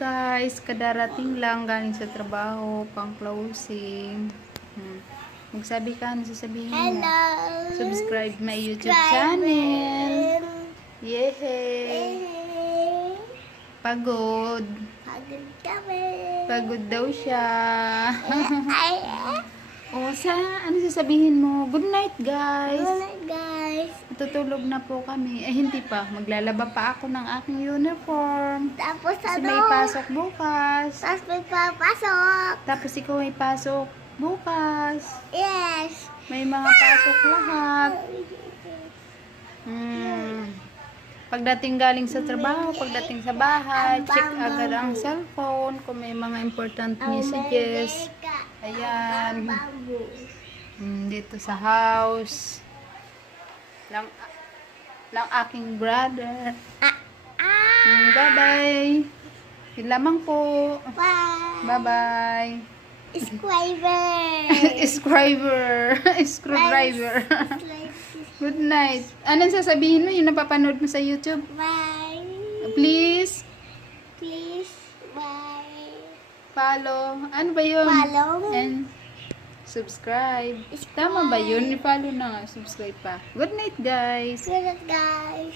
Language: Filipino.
guys, kadarating lang galing sa trabaho, pang closing. Magsabi ka, ano sasabihin mo? Hello! Subscribe my YouTube channel. Yehey! Pagod. Pagod kami. Pagod daw siya. O, ano sasabihin mo? Good night, guys. Wala guys. Tutulog na po kami. Eh, hindi pa. Maglalaba pa ako ng aking uniform. Tapos Kasi ano? may pasok bukas. Tapos may papasok. Tapos ikaw may pasok bukas. Yes. May mga pasok lahat. Pagdating galing sa trabaho, pagdating sa bahay, check agad ang cellphone kung may mga important messages. Ayan. Dito sa house. Lang aking brother. Bye-bye. Yun lamang po. Bye. Bye-bye. Subscriber. Screwdriver. Good night. Anong sasabihin mo? Yung napapanood mo sa YouTube? Bye. Please, Please. Bye. follow. Ano ba yun? Follow. And subscribe. Tama ba yun? I-follow na nga. Subscribe pa. Good night, guys. Good night, guys.